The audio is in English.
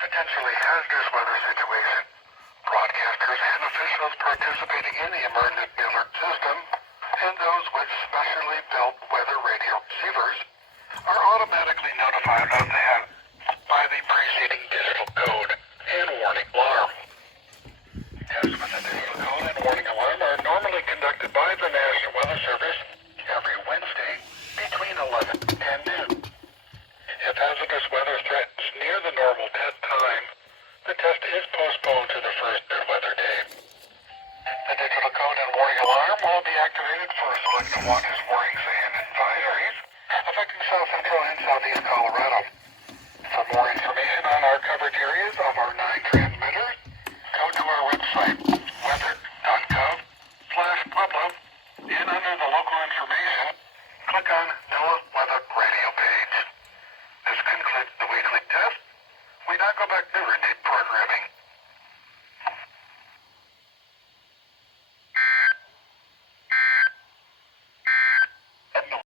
potentially hazardous weather situation. Broadcasters and officials participating in the emergency alert system and those with specially built weather radio receivers are automatically notified of the hazard by the preceding digital code and warning alarm. Tests with the digital code and warning alarm are normally conducted by the National Weather Service every Wednesday between 11 and noon. If hazardous weather threatens near the normal test time, the test is postponed to the first good weather day. The digital code and warning alarm will be activated for selected watches, warnings, and advisories affecting South Central and Southeast Colorado. For more information on our coverage areas of our